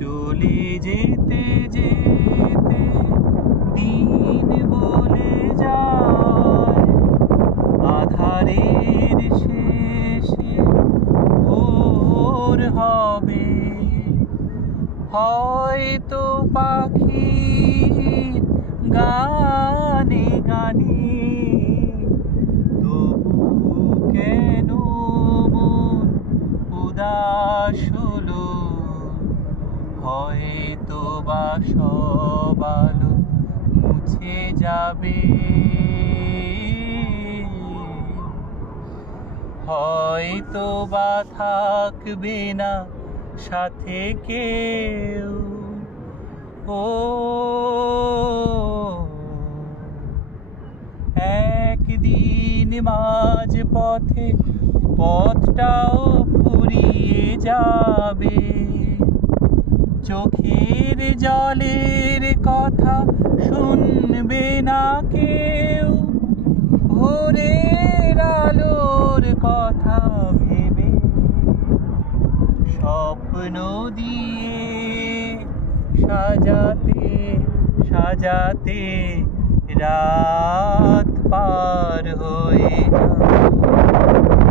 চলে যেতে যেতে দিন বলে যায়, আধারের শেষে ভোর হবে। হয়তো পাখির গানে গানে তবু কেন মন উদাস হলো। হয়তো বা সব আলো মুছে যাবে, হয়তো বা থাকবে না সাথে কেউ। ও একদিন মাঝ পথে পথটাও ফুরিয়ে যাবে, চোখের জলের কথা শুনবে না কেউ, ভোরের আলোর কথা ভেবে স্বপ্ন দিয়ে সাজাতে সাজাতে রাত পার হয়ে যায়।